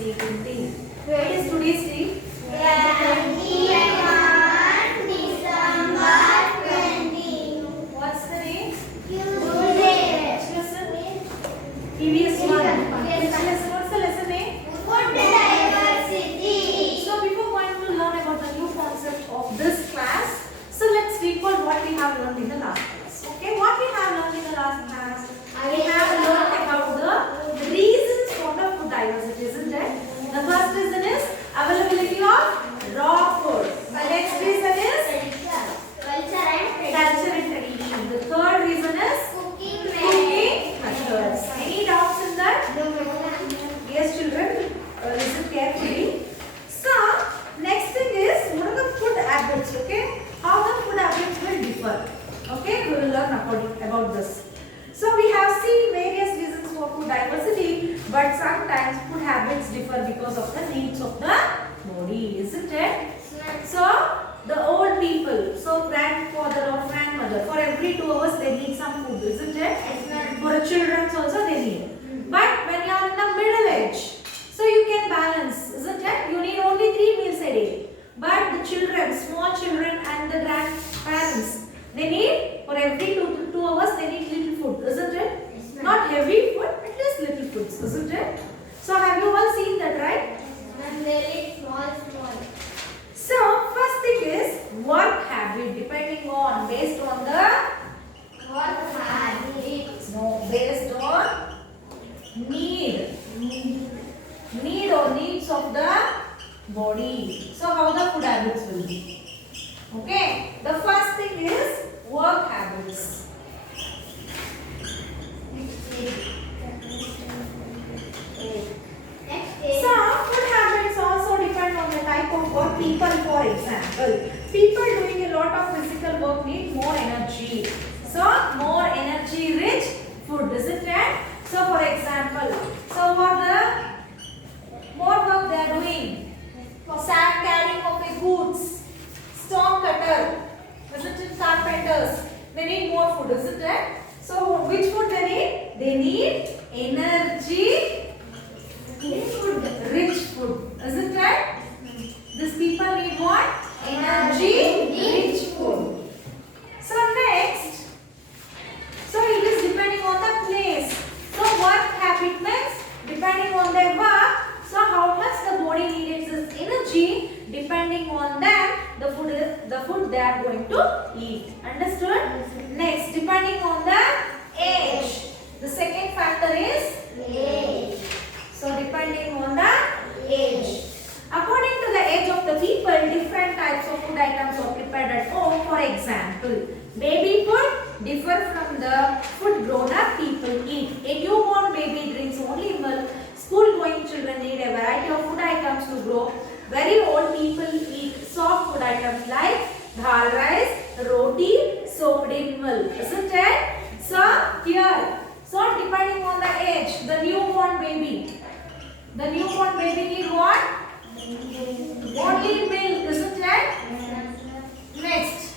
say printing. What is today's date? 21 December 20. What's the date? Tuesday. Which lesson? EVS 1. Which lesson? What's the lesson name? Food diversity. So before going to learn about the new concept of this class, so let's recall what we have learned in the last class. Okay, what we have learned in the last class? We have learned about the reasons for the food diversity, isn't it? The first reason is availability of raw food. The next reason is Culture and culture and tradition. The third reason is cooking cooking methods. Any doubts in that? Yes, children, listen carefully. So, next thing is what are the food habits, okay? How the food habits will differ. Okay, we will learn about this. So, we have seen various reasons for food diversity, but sometimes food habits differ because of the needs of the body, isn't it? So, the old people, so grandfather or grandmother, for every 2 hours they need some food, isn't it? For the children also they need. But when you are in the middle age, so you can balance, isn't it? You need only 3 meals a day. But the children, small children and the grandparents, they need, for every 2 hours they need little food, isn't it? Not heavy food, at least little foods, isn't it? So have you all seen that, right? And very small. So first thing is work habit, depending on, based on the, What habit? no, based on need or needs of the body. So how the food habits will be. Okay, the first thing is work habits. So food habits also depend on the type of work. People, for example, people doing a lot of physical work need more energy. So more energy rich food, isn't it? So for example, so what the more work they are doing? Sack carrying of a goods, stone cutter, isn't it? Carpenters, they need more food, isn't it? So which food they need? They need energy rich food, isn't it? These people need what? Energy rich food. So next, so it is depending on the place. So work habit means depending on their work. So how much the body needs this energy, depending on them, the food they are going to eat. Understood? Next, depending on the age. The second factor is Age. so depending on the age. According to the age of the people, different types of food items are prepared at home. For example, baby food differ from the food grown-up people eat. A newborn baby drinks only milk. School-going children need a variety of food items to grow. Very old people eat soft food items like dal rice, roti, soaked in milk. Isn't it? So here, so depending on the age, the newborn baby need what? Only milk, isn't it? Next,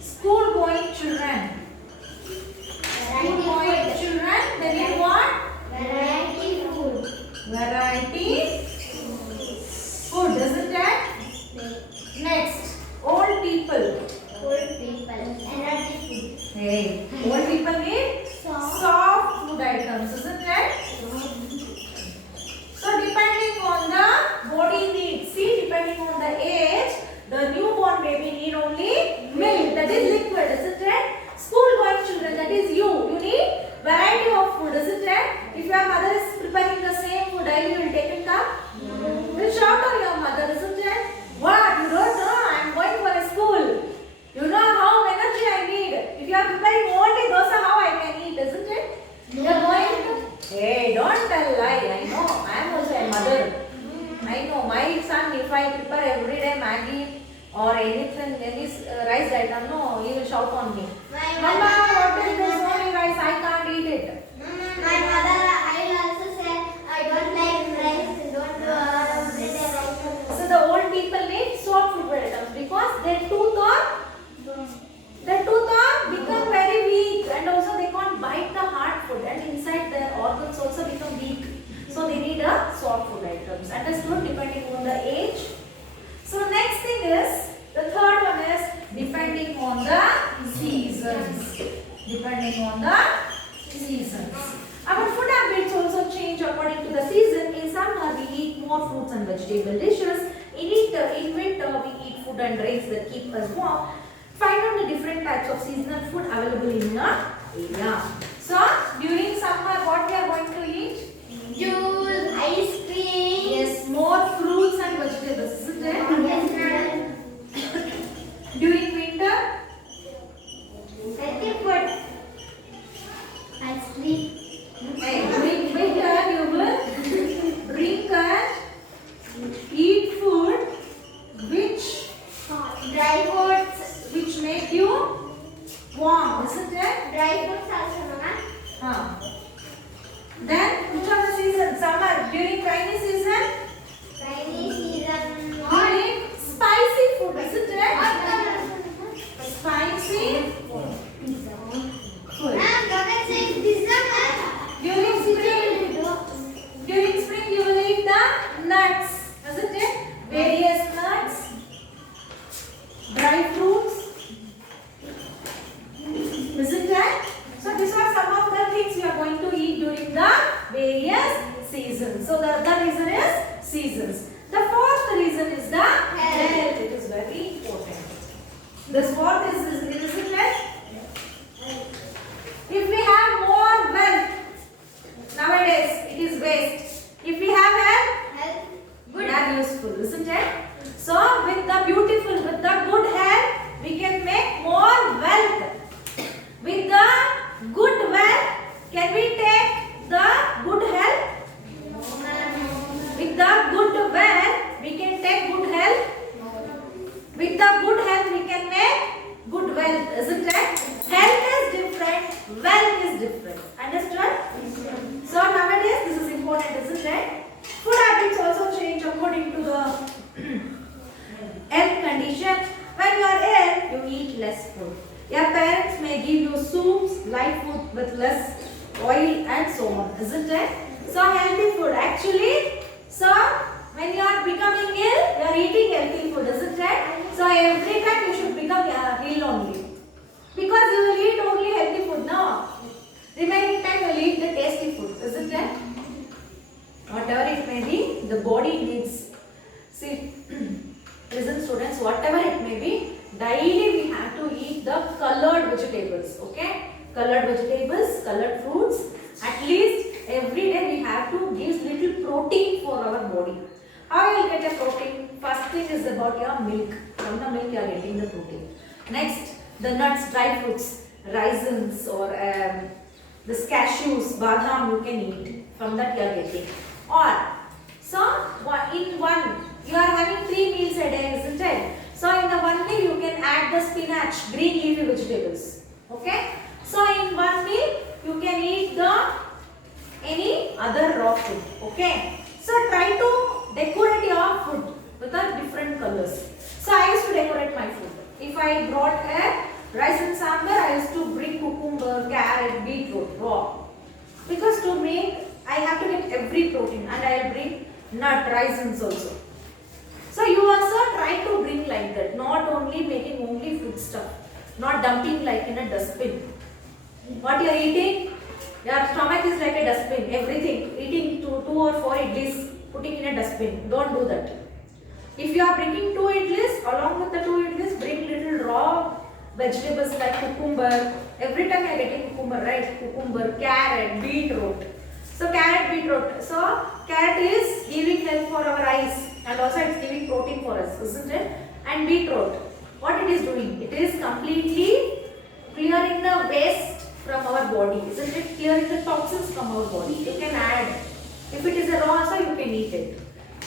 school-going children. School-going children, they need what? Variety food. Variety food, isn't it? Next, old people. Old people. Energy food. Hey, old people need soft food items, isn't it? So depending on the body needs, see, depending on the age, the newborn baby need only milk, that is liquid, isn't it? School-going children, that is you need variety of food, isn't it? If your mother is preparing the same food daily, you will take it up. You will shout on your mother, isn't it? What? You don't know? I am going for a school. You know how energy I need. If you are preparing only dosa, how I can eat, isn't it? You are going to. Hey, don't tell lie. I know. I am also a mother. I know. My son, if I prepare every day Maggi or anything, any rice item, no, he will shout on me. Mama, what is this only rice? I can't eat it. My mother, I also say I don't like rice. Don't do rice. So the old people need soft food items because their tooth are become very weak, and also they can't bite the hard food, and inside their organs also become weak. So they need a soft food item. Understood? Depending on the age. So next thing is, the third one is depending on the seasons. Depending on the seasons. Our food habits also change according to the season. In summer, we eat more fruits and vegetable dishes. In winter, we eat food and drinks that keep us warm. Find out the different types of seasonal food available in your area. So, during summer, what we are going to eat? Juice, ice cream. Yes, more fruits and vegetables, isn't it? Yes, madam. During winter, Healthy food. I sleep. during winter you will drink and eat food which Dry foods. make you warm, isn't it? Dry foods also, mama. Then which are the seasons? Summer. During rainy season, Rainy season. during spicy food, isn't it? Spicy food. Ma'am, Ronak says pizza, ma'am. During spring you will eat the nuts, isn't it? Various nuts, dry fruits, isn't it? So these are some of the things we are going to eat during the various seasons. So the other reason is seasons. The fourth reason is the health. It is very important. This what is isn't it? If we have more wealth, nowadays it is waste. If we have health, Good. they are useful, isn't it? So with the good health, we can make more wealth. With the good wealth, can we take the good health? With the good wealth, we can take good health. With the good health, we can make good wealth, isn't it? Health is different, wealth is different. Understood? So nowadays, this is important, isn't it? Food habits also change according to the health condition. When you are ill, you eat less food. Your parents may give you soups, light food with less oil and so on, isn't it? So healthy food actually. So when you are becoming ill, you are eating healthy food, isn't it? So every time you should become ill only. Because you will eat only healthy food now. Remaining time you will eat the tasty food, isn't it? Whatever it may be, the body needs. See, listen students, whatever it may be, daily we have to eat the colored vegetables, okay? Colored vegetables, colored fruits. At least every day we have to give little protein for our body. How you will get a protein? First thing is about your milk. From the milk you are getting the protein. Next, the nuts, dry fruits, raisins or this cashews, badam you can eat. From that you are getting. Or, so in one, you are having 3 meals a day, isn't it? So in the one meal you can add the spinach, green leafy vegetables. Okay? So in one meal you can eat the any other raw food. Okay? So try to decorate your food with the different colors. So I used to decorate my food. If I brought a rice and sambar, I used to bring cucumber, carrot, beetroot raw. Because to make, I have to get every protein and I will bring nut, raisins also. So you also try to bring like that, not only making only food stuff, not dumping like in a dustbin. What you are eating, your stomach is like a dustbin, everything, eating 2 or 4 idlis, putting in a dustbin, don't do that. If you are bringing 2 idlis, along with the 2 idlis, bring little raw vegetables like cucumber, every time you are getting cucumber, right, cucumber, carrot, beetroot. So carrot, beetroot, so carrot is giving help for our eyes. And also it is giving protein for us, isn't it? And beetroot, what it is doing? It is completely clearing the waste from our body, isn't it? Clearing the toxins from our body. You can add. If it is a raw also, you can eat it.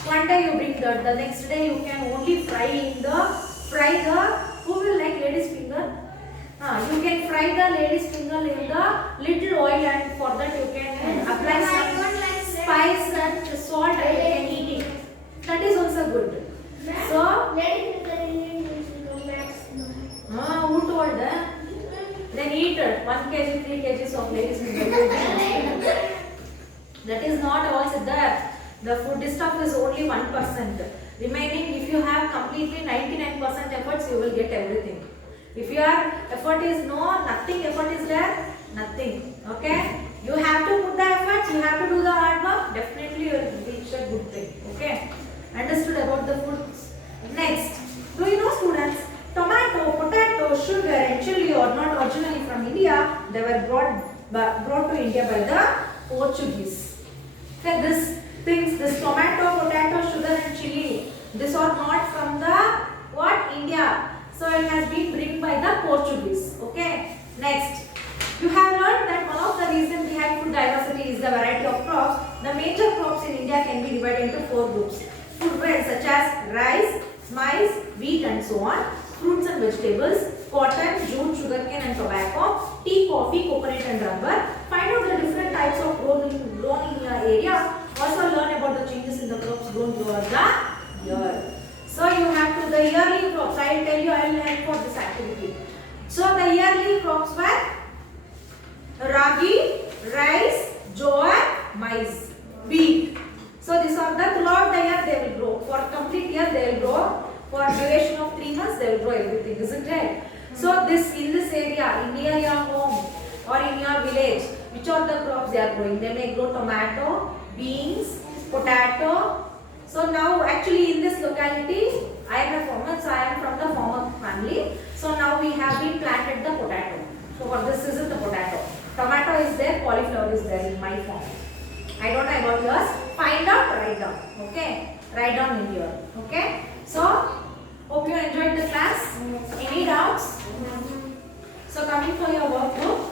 One day you bring that, the next day you can only fry the, who will like lady's finger? You can fry the lady's finger in the little oil and for that you can apply some spice and salt and you can eat it. That is also good. So, who told that? Then eat it. 1 kg, 3 kgs of ladies finger. That is not all siddha. The food stuff is only 1%. Remaining, if you have completely 99% efforts, you will get everything. If your effort is nothing effort is there, nothing. Okay? You have to put the efforts, you have to do the hard work, definitely you will reach a good thing. Okay? Understood about the foods? Next, do you know students, tomato, potato, sugar and chili are not originally from India. They were brought to India by the Portuguese. Okay, this tomato, potato, sugar and chili, these are not from the India. So it has been brought by the Portuguese. Okay. Next, you have learned that one of the reasons behind food diversity is the variety of crops. The major crops in India can be divided into 4 groups. Food grains such as rice, maize, wheat and so on. Fruits and vegetables, cotton, jute, sugarcane and tobacco, tea, coffee, coconut and rubber. Find out the different types of grown in your area. Also learn about the changes in the crops grown throughout the year. So you have to the yearly crops. I will tell you, I will help for this activity. So the yearly crops were ragi, rice, jowar, maize, wheat. So these are the throughout the year they will grow. For complete year they will grow. For duration of 3 months they will grow everything. Isn't it? So this in this area, near your home or in your village, which are the crops they are growing? They may grow tomato, beans, potato. So now actually in this locality, I am a farmer, so I am from the farmer family. So now we have been planted the potato. So for this is the potato. Tomato is there, cauliflower is there in my farm. I don't know about yours. Find out, write down. Okay? Write down in here. Okay? So, hope you enjoyed the class. Any doubts? So coming for your workbook.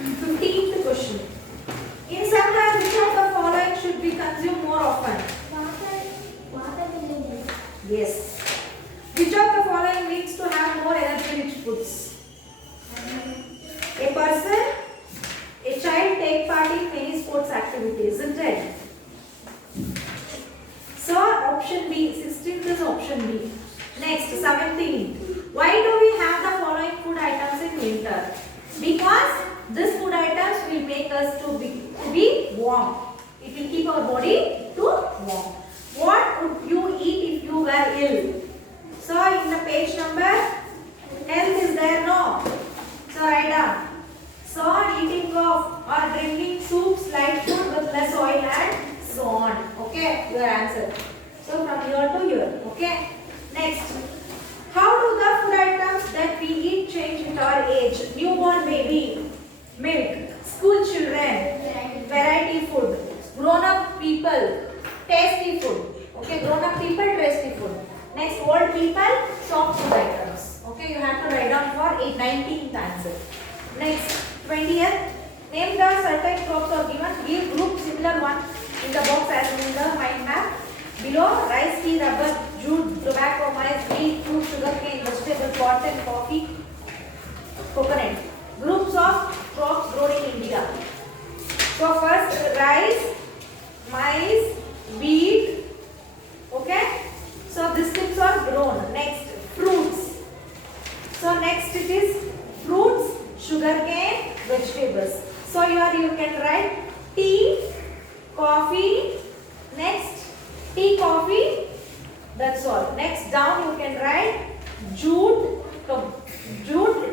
15th question. In summer, which of the following should be consumed more often? Yes. Which of the following needs to have more energy-rich foods? A person, a child take part in many sports activities, isn't it? So option B, 16th is option B. Next, 17th. Why do we have the following food items in winter? Because these food items will make us to be warm. It will keep our body to warm. What would you eat if you were ill? So in the page number, health is there, no? So write down. So eating of or drinking soups, light food with less oil and so on. Okay, your answer. So from here to here. Okay. Next, how do the food items that we eat change with our age? Newborn baby, milk, school children, variety food, grown-up people, tasty food. Okay, grown-up people, tasty food. Next, old people, soft food items. Okay, you have to write down for 19th answer. Next, 20th, name the certain crops or given. Give group similar one in the box as in the mind map. Below, rice, tea, rubber, jute, tobacco, maize, wheat, fruit, sugarcane, vegetable, cotton, coffee, coconut. Groups of crops grown in India. So first, rice, maize, wheat. Okay. So these things are grown. Next, fruits. So next it is fruits, sugarcane, vegetables. So here you can write tea, coffee. Next, tea, coffee. That's all. Next down you can write jute,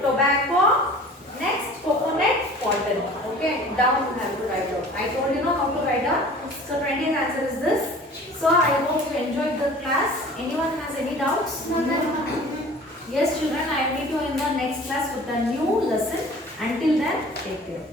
tobacco. Next, coconut, cotton. Okay, down you have to write down. I told you know how to write down. So 20th answer is this. So I hope you enjoyed the class. Anyone has any doubts? Yes, children, I will meet you in the next class with a new lesson. Until then, take care.